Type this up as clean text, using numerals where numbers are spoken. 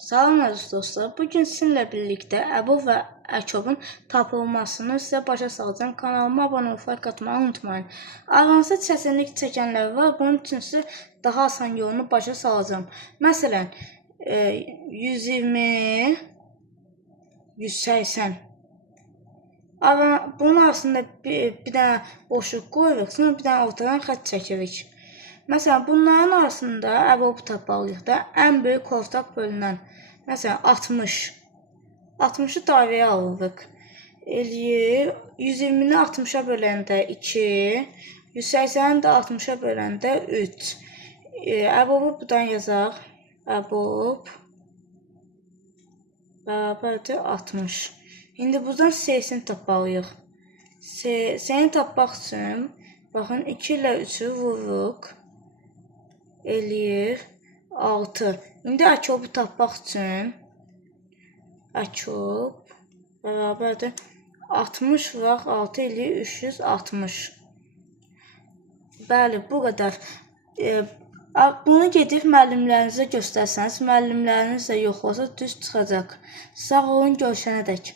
Salam əziz dostlar. Bugün sizinlə birlikdə Əbu və Əkobun tapılmasını sizə başa salacağım. Kanalıma abunə olub like atmağı unutmayın. Aranızda çətinlik çəkənlər var. Bunun üçün sizə daha asan yolunu başa salacağım. Məsələn, 120, 180. Bunun arasında bir dənə boşluq qoyuruq, sonra bir dənə ortadan xətt çəkirik. Məsələn, bunların arasında əbubu tapmalıyıq da, ən böyük ortaq bölünən. Məsələn, 60. 60-ı dairəyə alırıq. Eləyir, 120-ni 60-a böləndə 2, 180-ni də 60-a böləndə 3. Əbubu buradan yazaq. Əbub bərabərdir 60. İndi buradan S-ni tapmalıyıq. S-ni tapmaq üçün, baxın, 2 ilə 3-ü vururuq. Eləyir 6. İndi Əkobu tapmaq üçün Əkob bərabərdir 60 vuraq 6 eləyir 360. Bəli, bu qədər. Bunu gedib müəllimlərinizə göstərsəniz, müəllimləriniz də yoxlasa düz çıxacaq. Sağ olun, görüşənədək.